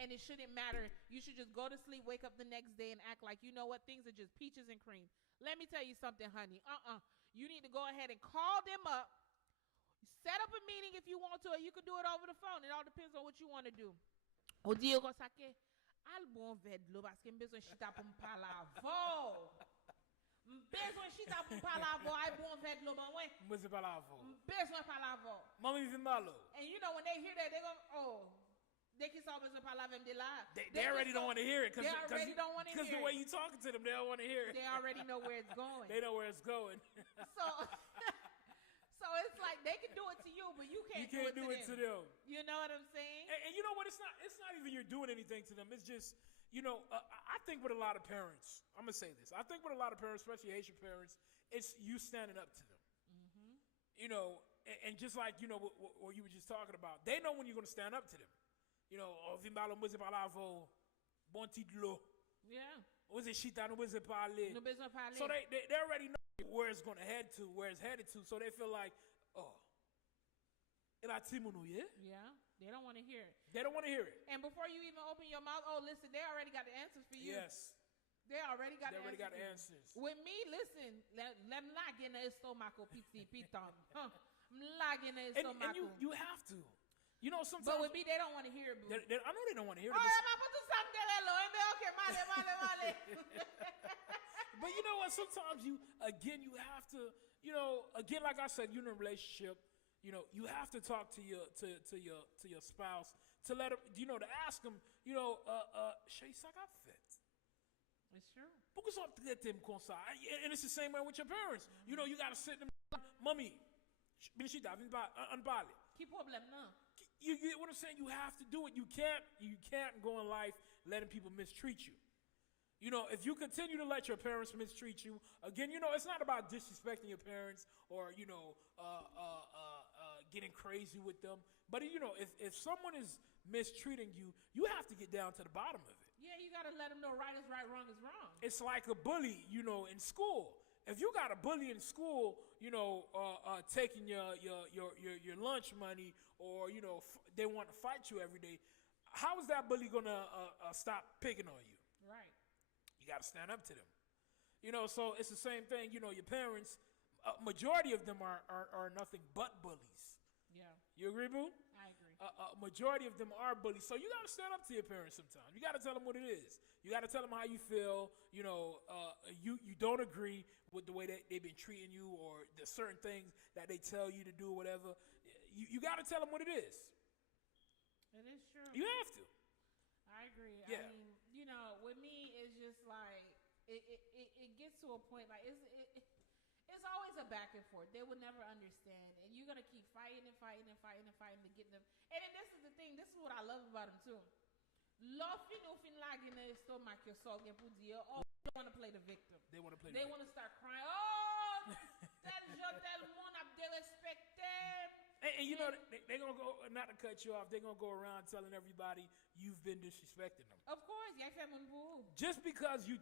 and it shouldn't matter. You should just go to sleep, wake up the next day, and act like, you know what, things are just peaches and cream. Let me tell you something, honey. You need to go ahead and call them up, set up a meeting if you want to, or you can do it over the phone. It all depends on what you want to do. O Dieu comme ça que al bon vedlo parce que besoin chita pour me parler avant. Besoin chita pour parler avant, ai bon vedlo ben ouais. Besoin parler avant. Besoin parler avant. Mami vient malo. And you know when they hear that they go, oh, they can stop besoin parler avec de là. They already don't want to hear it because the way you talking to them, they don't want to hear it. They already know where it's going. They know where it's going. So it's like they can do it to you, but you can't do it to them. You know what I'm saying? And you know what? It's not even you're doing anything to them. It's just, you know, I think with a lot of parents, I'm going to say this. I think with a lot of parents, especially Haitian parents, it's you standing up to them. Mm-hmm. You know, and just like, you know, what you were just talking about, they know when you're going to stand up to them. You know, bon tidlo. Yeah. So they already know where it's going to head to, where it's headed to. So they feel like, oh, yeah, they don't want to hear it. They don't want to hear it. And before you even open your mouth, oh, listen, they already got the answers for you. Yes. They already got the answers. With me, listen, let not get in the stomaco, piton. And you have to. You know, sometimes. But with me, they don't want to hear it, boo. I know they don't want to hear it. But you know what? Sometimes you have to, you know, again, like I said, you're in a relationship. You know, you have to talk to your spouse to let them, you know, to ask them, you know, It's true. And it's the same way with your parents. Mm-hmm. You know, you got to sit them, mommy, keep problem now. You get what I'm saying? You have to do it. You can't go in life letting people mistreat you. You know, if you continue to let your parents mistreat you, again, you know, it's not about disrespecting your parents or, you know, getting crazy with them. But, you know, if someone is mistreating you, you have to get down to the bottom of it. Yeah, you got to let them know right is right, wrong is wrong. It's like a bully, you know, in school. If you got a bully in school, you know, taking your lunch money or, you know, they want to fight you every day, how is that bully going to stop picking on you? Right. You got to stand up to them. You know, so it's the same thing. You know, your parents, majority of them are nothing but bullies. Yeah. You agree, boo? I agree. Majority of them are bullies. So you got to stand up to your parents sometimes. You got to tell them what it is. You got to tell them how you feel. You know, you don't agree with the way that they've been treating you or the certain things that they tell you to do or whatever. You got to tell them what it is. It is true. You have to. I agree. Yeah. I mean, you know, with me, it's just like, it gets to a point, like, it's always a back and forth. They will never understand. And you're going to keep fighting to get them. And then this is the thing. This is what I love about them, too. Oh, they want to play the victim. They want to start crying. Oh, that monde a dérespecté. And you know, they're going to go, not to cut you off, they're going to go around telling everybody you've been disrespecting them. Of course. Just because you're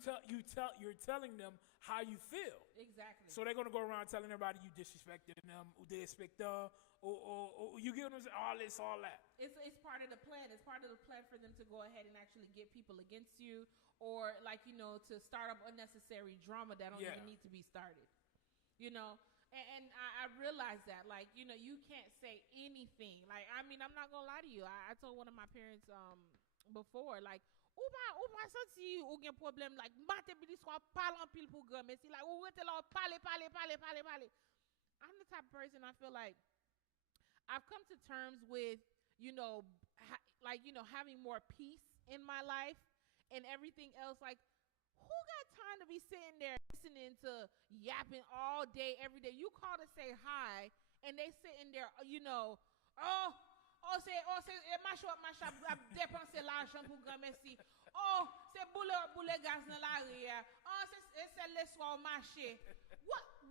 telling them how you feel. Exactly. So they're going to go around telling everybody you disrespected them, or they expect or you get them, all this, all that. It's part of the plan. It's part of the plan for them to go ahead and actually get people against you, or, like, you know, to start up unnecessary drama that don't even need to be started. You know? And I realize that, like, you know, you can't say anything. Like, I mean, I'm not going to lie to you. I told one of my parents before, like, ou pas senti ou gen problème, like, mate bili soit parle en pile pour grand, mais si, like, ou rete là, parle. I'm the type of person I feel like I've come to terms with, you know, having more peace in my life and everything else. Like, who got time to be sitting there listening to yapping all day, every day? You call to say hi, and they sitting there, you know, c'est, ma shop, dépenser l'argent pour grand merci. oh, c'est boule gaz dans la rue. Oh, c'est le soir au marché.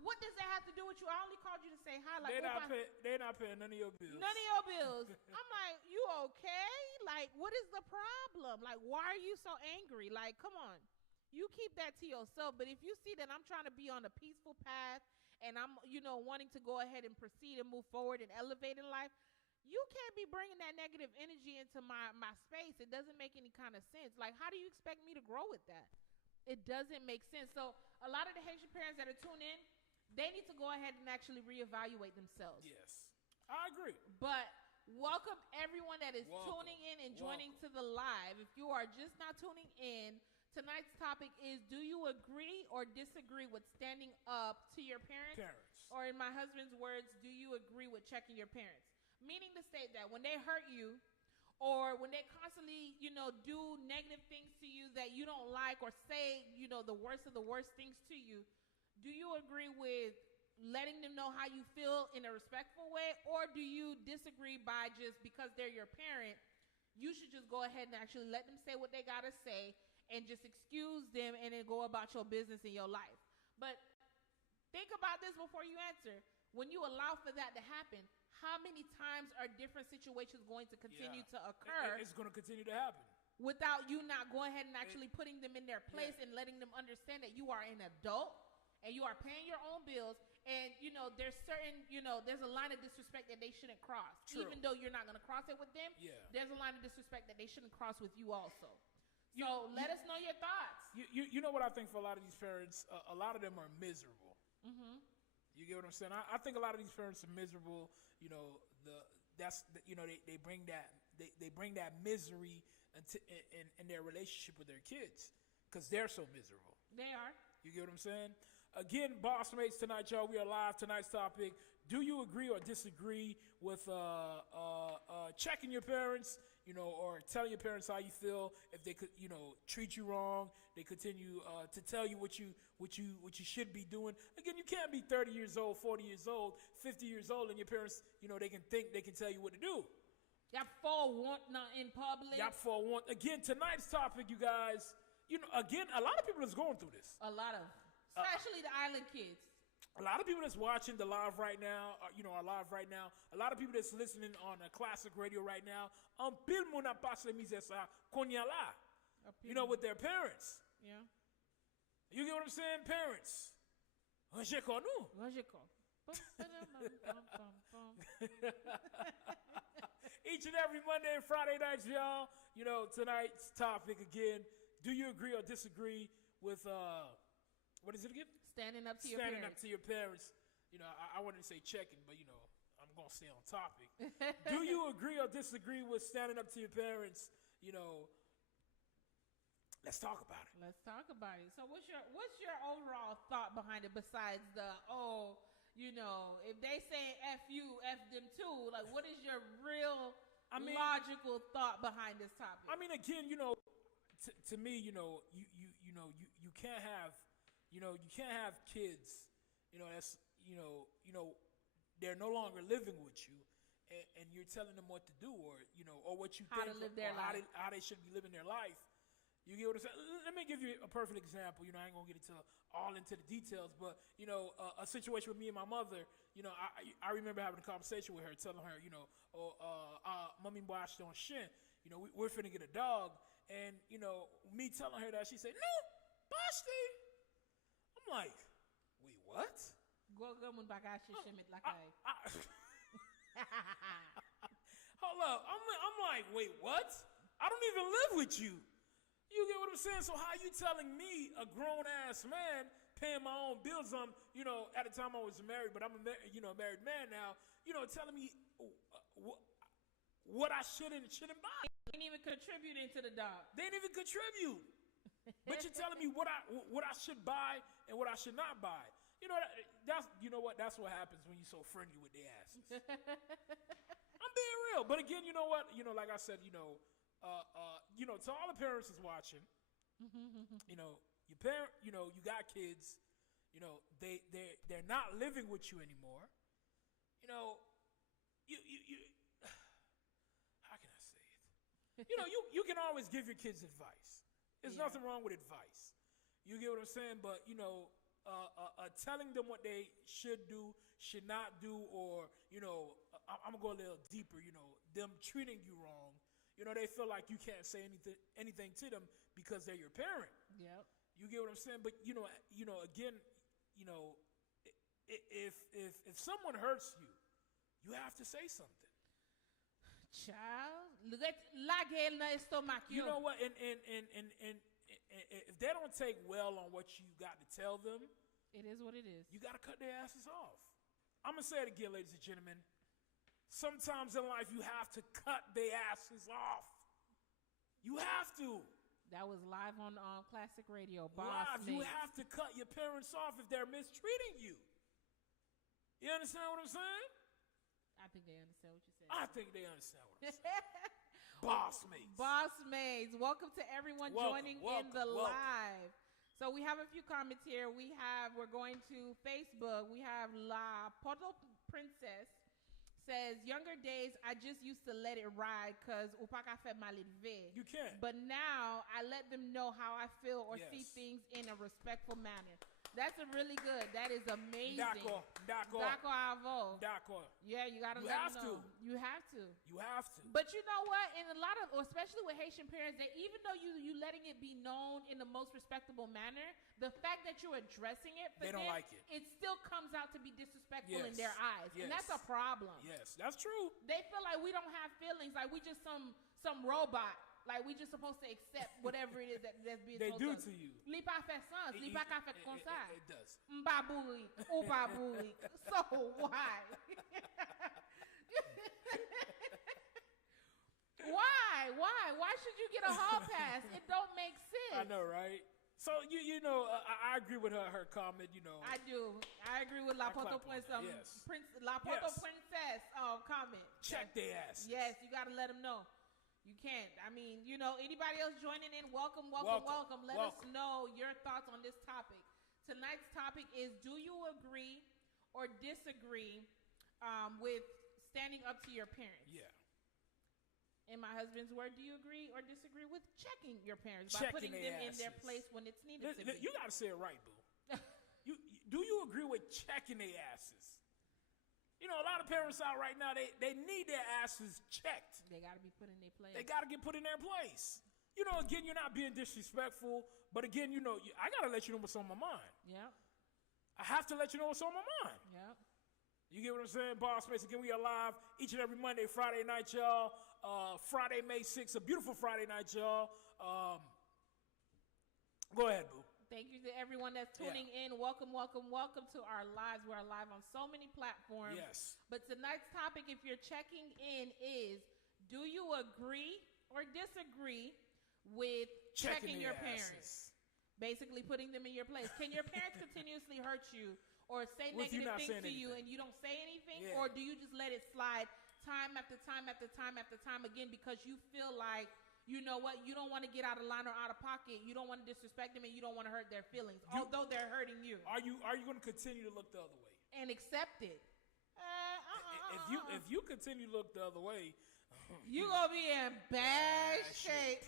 What does that have to do with you? I only called you to say hi. Like, they're not paying none of your bills. None of your bills. I'm like, you okay? Like, what is the problem? Like, why are you so angry? Like, come on. You keep that to yourself. But if you see that I'm trying to be on a peaceful path and I'm, wanting to go ahead and proceed and move forward and elevate in life, you can't be bringing that negative energy into my space. It doesn't make any kind of sense. Like, how do you expect me to grow with that? It doesn't make sense. So a lot of the Haitian parents that are tuned in, they need to go ahead and actually reevaluate themselves. Yes, I agree. But welcome everyone that is tuning in and joining to the live. If you are just not tuning in, tonight's topic is, do you agree or disagree with standing up to your parents? Or in my husband's words, do you agree with checking your parents? Meaning to say that when they hurt you or when they constantly, do negative things to you that you don't like or say, the worst of the worst things to you, do you agree with letting them know how you feel in a respectful way, or do you disagree by just because they're your parent, you should just go ahead and actually let them say what they got to say and just excuse them and then go about your business in your life? But think about this before you answer. When you allow for that to happen, how many times are different situations going to continue to occur? It's going to continue to happen. Without you not going ahead and actually putting them in their place and letting them understand that you are an adult and you are paying your own bills, and there's certain there's a line of disrespect that they shouldn't cross. True. Even though you're not going to cross it with them, there's a line of disrespect that they shouldn't cross with you also. So let us know your thoughts. You know what I think for a lot of these parents, a lot of them are miserable. Mm-hmm. You get what I'm saying? I think a lot of these parents are miserable. They bring that misery in their relationship with their kids because they're so miserable. They are. You get what I'm saying? Again, boss mates, tonight, y'all, we are live. Tonight's topic: do you agree or disagree with checking your parents, or telling your parents how you feel? If they could, treat you wrong, they continue to tell you what you should be doing. Again, you can't be 30 years old, 40 years old, 50 years old, and your parents, they can tell you what to do. Y'all forewarned in public. Y'all forewarned. Again, tonight's topic, you guys. Again, a lot of people is going through this. A lot of, especially the island kids. A lot of people that's watching the live right now, are live right now. A lot of people that's listening on a classic radio right now. Pile moun a passe misère sa konya la. With their parents. Yeah. You get what I'm saying? Parents. Ranger kon nou. Each and every Monday and Friday nights, y'all. Tonight's topic again. Do you agree or disagree with what is it again? Standing up to your parents. I wanted to say checking, but I'm gonna stay on topic. Do you agree or disagree with standing up to your parents? Let's talk about it. Let's talk about it. So what's your overall thought behind it besides the if they say F you, F them too, like what is your real logical thought behind this topic? I mean, again, to me, you can't have kids, that's they're no longer living with you, and you're telling them what to do, or what you how think, to live their life, how they should be living their life. You get what I'm saying? Let me give you a perfect example. I ain't gonna get into the details, but a situation with me and my mother. I remember having a conversation with her, telling her, mommy wash don't shin. We're finna get a dog. And, me telling her that, she said, no, Basti. I'm like, wait, what? Hold up. I'm like, wait, what? I don't even live with you. You get what I'm saying? So how you telling me, a grown-ass man, paying my own bills, at the time I was married, but I'm a married man now, telling me what I should and shouldn't buy. They didn't even contribute into the dog. They didn't even contribute. But you're telling me what I should buy and what I should not buy. That's what happens when you're so friendly with their asses. I'm being real. But again, you know what? Like I said, to all the parents that's watching, your parent, you got kids, they're not living with you anymore. How can I say it? You can always give your kids advice. There's nothing wrong with advice. You get what I'm saying? But, you know, telling them what they should do, should not do, or, you know, I'm going to go a little deeper, you know, them treating you wrong. You know, they feel like you can't say anything to them because they're your parent. Yep. You get what I'm saying? But, you know, again, you know, if someone hurts you, you have to say something. Child, you know what? And if they don't take well on what you got to tell them, it is what it is. You got to cut their asses off. I'm going to say it again, ladies and gentlemen. Sometimes in life you have to cut their asses off. You have to. That was live on Classic Radio. Live. You have to cut your parents off if they're mistreating you. You understand what I'm saying? I think they understand what you said. I think they understand what I'm saying. Boss mates. Boss mates. Welcome to everyone joining in the live. So we have a few comments here. We're going to Facebook. We have La Poto Princess says, younger days, I just used to let it ride because upaka fait mal élevé. You can. But now I let them know how I feel or see things in a respectful manner. That's a really good. That is amazing. D'accord. Yeah, you gotta let them know. You have to. You have to. But you know what? In a lot of, especially with Haitian parents, that even though you letting it be known in the most respectable manner, the fact that you're addressing it, for they don't them, like it. It still comes out to be disrespectful in their eyes, and that's a problem. Yes, that's true. They feel like we don't have feelings, like we just some robot. Like we just supposed to accept whatever it is that's being told to us. They do to you. Li pa fait sens, li pa ka fait comme ça. It does. M'babourik, ou babourik. So why? Why should you get a hall pass? It don't make sense. I know, right? So you know, I agree with her comment. You know, I do. I agree with La Poto Princess. La Poto Princess comment. Check their ass. Yes, you got to let them know. You can't. I mean, you know, anybody else joining in, welcome. Let us know your thoughts on this topic. Tonight's topic is, do you agree or disagree with standing up to your parents? Yeah. In my husband's word, do you agree or disagree with checking your parents by putting them in their place when it's needed to be? You got to say it right, boo. Do you agree with checking their asses? You know, a lot of parents out right now, they need their asses checked. They got to be put in their place. They got to get put in their place. You know, again, you're not being disrespectful, but again, you know, I got to let you know what's on my mind. Yeah. I have to let you know what's on my mind. Yeah. You get what I'm saying? Boss Mates, again, we are live each and every Monday, Friday night, y'all. Friday, May 6th, a beautiful Friday night, y'all. Go ahead, boo. Thank you to everyone that's tuning in. Welcome to our lives. We're live on so many platforms. Yes. But tonight's topic, if you're checking in, is, do you agree or disagree with checking your parents? Basically putting them in your place. Can your parents continuously hurt you or say negative things to you and you don't say anything? Yeah. Or do you just let it slide time after time after time after time again because you feel like, you know what, you don't want to get out of line or out of pocket. You don't want to disrespect them and you don't want to hurt their feelings, although they're hurting you. Are you going to continue to look the other way? And accept it. If you continue to look the other way, you're going to be in bad shape.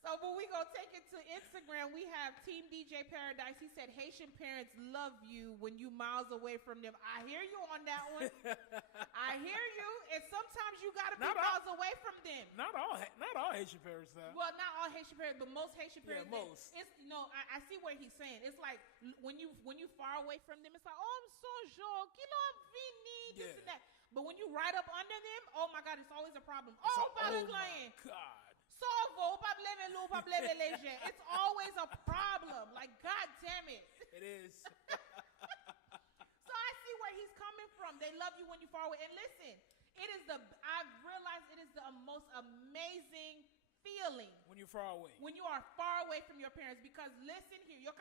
So, but we gonna take it to Instagram. We have Team DJ Paradise. He said Haitian parents love you when you miles away from them. I hear you on that one. I hear you. And sometimes you gotta be miles away from them. Not all Haitian parents, though. Well, not all Haitian parents, but most Haitian parents. Yeah, most. It's I see what he's saying. It's like when you far away from them, it's like, oh, I'm so joke, this and that. But when you right up under them, oh my God, it's always a problem. Oh my God. It's always a problem. Like, God damn it. It is. So I see where he's coming from. They love you when you're far away. And listen, I've realized it is the most amazing feeling. When you're far away. When you are far away from your parents. Because listen here, you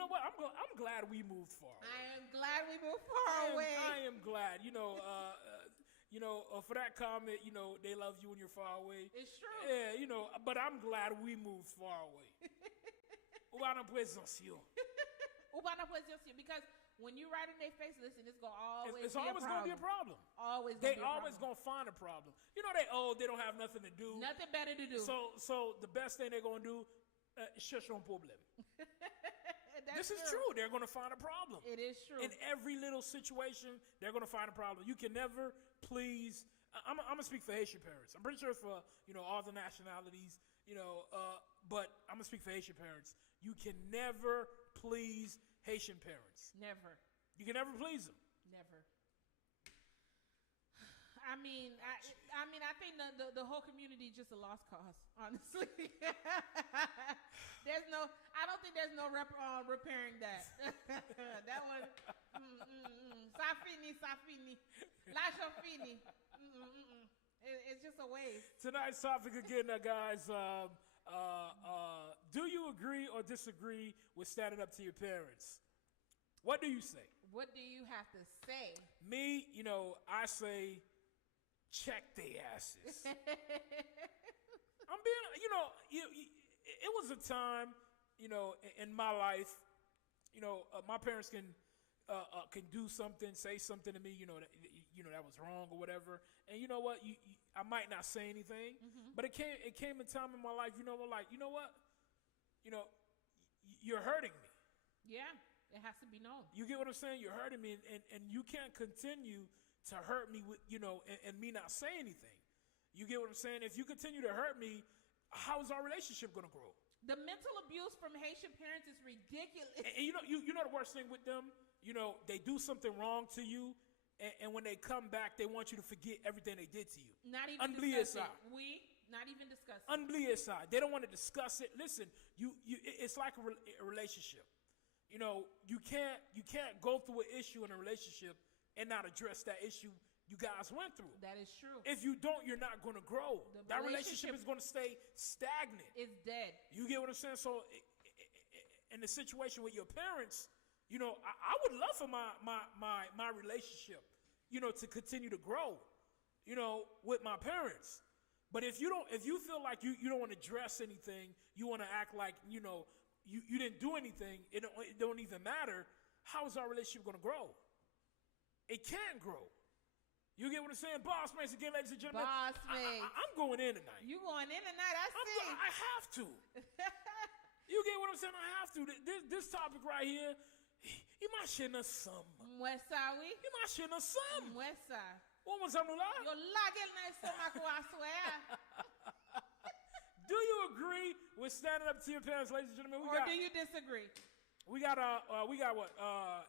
know what? I'm glad we moved far away. I am glad we moved far away. I am glad. For that comment, they love you when you're far away. It's true. Yeah, but I'm glad we moved far away. Because when you write in their face, listen, it's going to always it's always going to be a problem. They always going to find a problem. You know, they old, they don't have nothing to do. Nothing better to do. So the best thing they're going to do, chercher un problème. This is true. They're going to find a problem. It is true. In every little situation, they're going to find a problem. You can never please. I'm going to speak for Haitian parents. I'm pretty sure for, all the nationalities, but I'm going to speak for Haitian parents. You can never please Haitian parents. Never. You can never please them. Never. I think the whole community is just a lost cause, honestly. I don't think there's no repairing that. That one, ça fini. L'argent fini. It's just a waste. Tonight's topic again, guys. Do you agree or disagree with standing up to your parents? What do you say? What do you have to say? Me, I say check their asses. I'm being, it was a time, in my life, my parents can do something, say something to me, that was wrong or whatever. And you know what? I might not say anything, but it came a time in my life, you're hurting me. Yeah, it has to be known. You get what I'm saying? You're hurting me, and you can't continue to hurt me with, and me not say anything. You get what I'm saying? If you continue to hurt me, how is our relationship going to grow? The mental abuse from Haitian parents is ridiculous. And you know the worst thing with them? They do something wrong to you, and when they come back, they want you to forget everything they did to you. Not even discuss it. Not even discuss it. They don't want to discuss it. Listen, it's like a relationship. You can't go through an issue in a relationship and not address that issue you guys went through. That is true. If you don't, you're not going to grow. That relationship is going to stay stagnant. It's dead. You get what I'm saying? So in the situation with your parents, I would love for my relationship, to continue to grow, with my parents. But if you feel like you don't want to address anything, you want to act like, you didn't do anything, it don't even matter, how is our relationship going to grow? It can't grow. You get what I'm saying? Boss mates again, ladies and gentlemen. Boss mates. I'm going in tonight. You going in tonight? I see. I have to. You get what I'm saying? I have to. This topic right here, imagina some. Mwesawi. Imagina some. Mwesa. What was I là? Yo lagel na stomach I swear. Do you agree with standing up to your parents, ladies and gentlemen? Or do you disagree? We got what?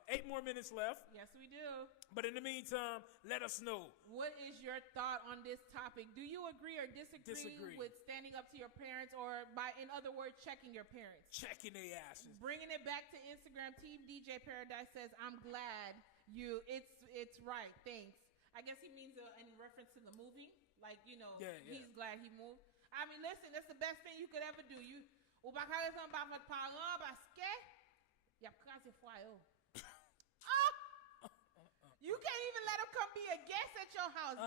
8 more minutes left. Yes, we do. But in the meantime, let us know. What is your thought on this topic? Do you agree or disagree with standing up to your parents, or in other words, checking your parents? Checking their asses. Bringing it back to Instagram. Team DJ Paradise says, "I'm glad you. It's right. Thanks." I guess he means in reference to the moving, he's glad he moved. I mean, listen, that's the best thing you could ever do. You You can't even let him come be a guest at your house.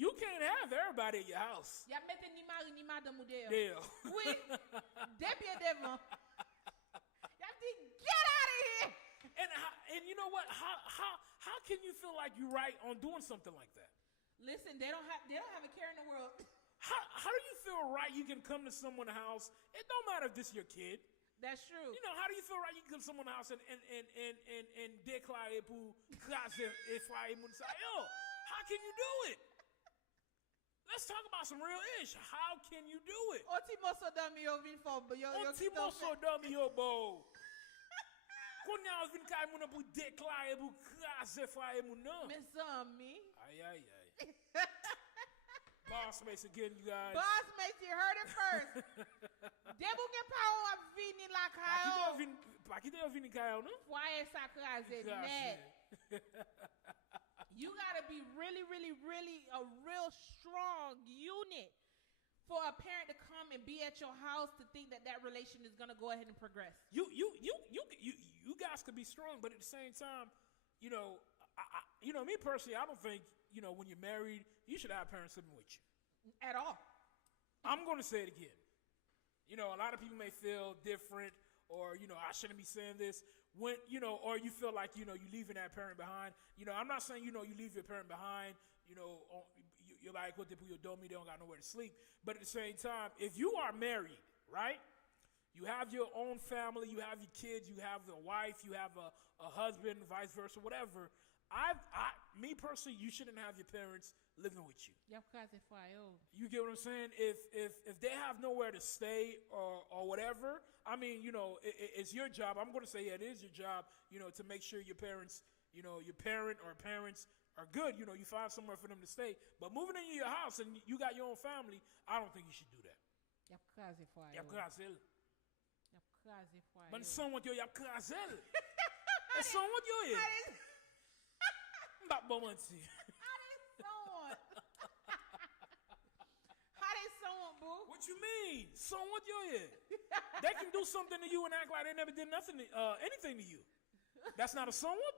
You can't have everybody at your house. Yeah. Oui. Get out of here. And you know what? How can you feel like you're right on doing something like that? Listen, they don't have a care in the world. How do you feel right you can come to someone's house? It don't matter if this is your kid. That's true. How do you feel right you can come to someone's house and declare pour craser et faire yo, how can you do it? Let's talk about some real ish. How can you do it? Otimo sodomi yo vin for yo. Otimo sodomi yo bo. Konya vin kay moun pour déclarer pour craser faire moun non. Mes amis. Aïe. Boss mates again, you guys. Boss mates, you heard it first. Debo gen pa ou ap vini la kayo. Pa ki te vini kayo, no? Foye sakraze net. You gotta be really, really, really a real strong unit for a parent to come and be at your house to think that relation is gonna go ahead and progress. You guys could be strong, but at the same time, me personally, I don't think, when you're married, you should have parents living with you. At all. I'm going to say it again. You know, a lot of people may feel different, or, you know, I shouldn't be saying this. When, you know, or you feel like, you know, you're leaving that parent behind. You know, I'm not saying, you know, you leave your parent behind, you know, you're like, what they don't got nowhere to sleep. But at the same time, if you are married, right? You have your own family, you have your kids, you have a wife, you have a husband, vice versa, whatever. Me personally, you shouldn't have your parents living with you. You get what I'm saying? If they have nowhere to stay or whatever, I mean, you know, it's your job. I'm going to say, yeah, it is your job, you know, to make sure your parents, you know, your parent or parents are good. You know, you find somewhere for them to stay. But moving into your house and you got your own family, I don't think you should do that. Men son wat yo yap krazel. E son wat yo ye. Mbak bon manti. How they someone, boo? What you mean? Son what yo ye? They can do something to you and act like they never did anything to you. That's not a somewhat?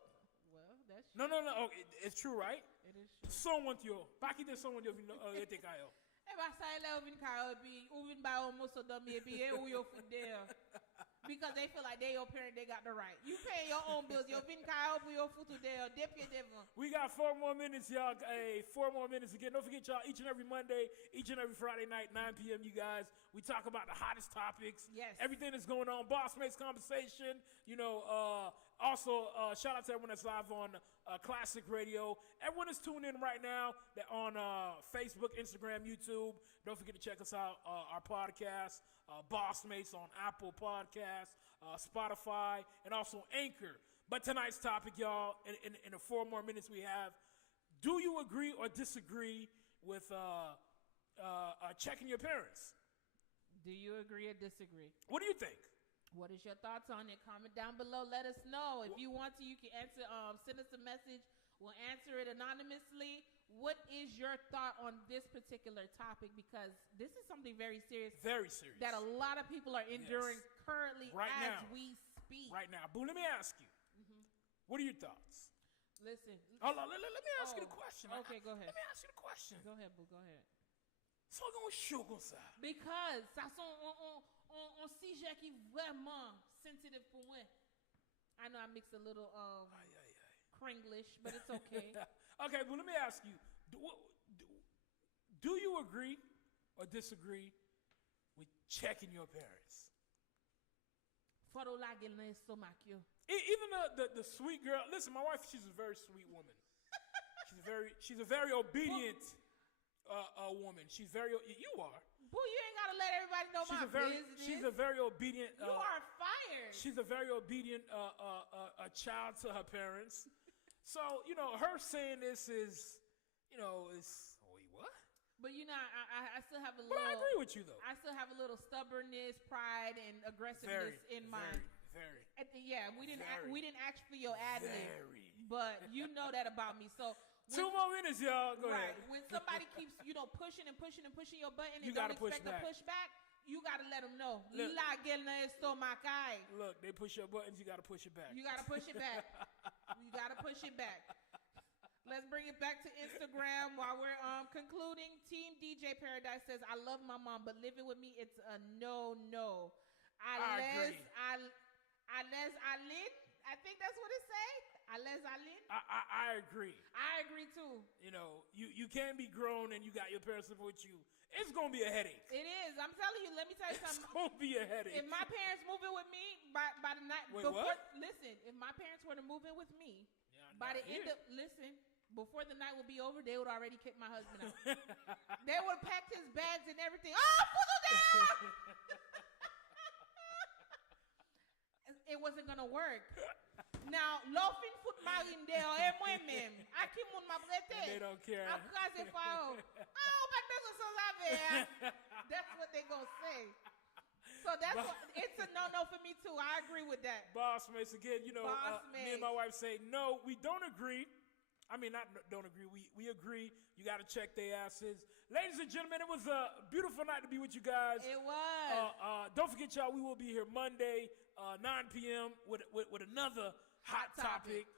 Well, that's true. No. Oh, it's true, right? It is true. Somewhat yo. Paki de somewhat yo ete kayo. Because they feel like they your parent, they got the right. You pay your own bills. We got 4 more minutes, y'all. Hey, 4 more minutes again. Don't forget, y'all, each and every Monday, each and every Friday night, 9 p.m., you guys, we talk about the hottest topics. Yes. Everything that's going on. Boss Mates Conversation. You know, also, shout out to everyone that's live on Classic Radio. Everyone is tuned in right now on Facebook, Instagram, YouTube. Don't forget to check us out, our podcast, Boss Mates on Apple Podcasts, Spotify, and also Anchor. But tonight's topic, y'all, in the 4 more minutes we have, do you agree or disagree with checking your parents? Do you agree or disagree? What do you think? What is your thoughts on it? Comment down below. Let us know. If you want to, you can answer. Send us a message. We'll answer it anonymously. What is your thought on this particular topic? Because this is something very serious. Very serious. That a lot of people are enduring currently right as now. we speak. Right now. Boo, let me ask you. What are your thoughts? Listen. Hold on. Let me ask you the question. Okay, go ahead. Let me ask you the question. Go ahead, Boo. Go ahead. So I'm going to show ça. Because ça sont un sujet qui vraiment sensitive pour moi. I know I mixed a little Kringlish, but it's okay. Okay, well, let me ask you. Do you agree or disagree with checking your parents? Even the sweet girl. Listen, my wife, she's a very sweet woman. She's a very obedient woman. She's very. You are. Boo, you ain't gotta let everybody know my business. She's a very obedient. You are fired. She's a very obedient child to her parents. So, you know, her saying this is, you know, wait, what? But, you know, I still have a little. But I agree with you, though. I still have a little stubbornness, pride, and aggressiveness in mine. Very. We didn't ask for your ad-lib. But you know that about me. So. 2 more minutes, y'all. Go ahead. When somebody keeps, you know, pushing and pushing and pushing your button and you don't expect to push back, you got to let them know. Look, they push your buttons, you got to push it back. You got to push it back. You got to push it back. Let's bring it back to Instagram while we're concluding. Team DJ Paradise says, I love my mom, but living with me, it's a no-no. I agree. I think that's what it say. I agree. I agree too. You know, you can't be grown and you got your parents living with you. It's gonna be a headache. It is. I'm telling you. Let me tell you something. It's gonna be a headache. If my parents move in with me by the night, listen. If my parents were to move in with me, by the end of before the night would be over, they would already kick my husband out. They would have packed his bags and everything. Oh, put it down! It wasn't gonna work. Now, laughing foot marindeo et moi-même. À qui moun m'a prêté? They don't care. Après, c'est pas oh, pas besoin sans laver. That's what they gonna say. So it's a no-no for me too. I agree with that. Boss Mates, again, you know, me and my wife say, no, we don't agree. I mean, not don't agree. We agree. You got to check their asses. Ladies and gentlemen, it was a beautiful night to be with you guys. It was. Don't forget, y'all, we will be here Monday, 9 p.m. with another hot topic.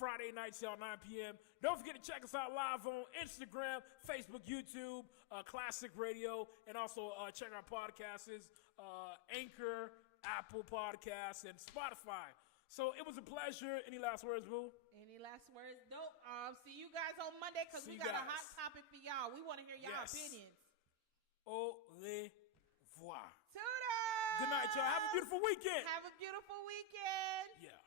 Friday nights, y'all, 9 p.m. Don't forget to check us out live on Instagram, Facebook, YouTube, Classic Radio, and also check our podcasts Anchor, Apple Podcasts, and Spotify. So it was a pleasure. Any last words, Boo? Any last words? Dope. See you guys on Monday because we got a hot topic for y'all. We want to hear y'all opinions. Au revoir. Toodles! Good night, y'all. Have a beautiful weekend. Have a beautiful weekend. Yeah.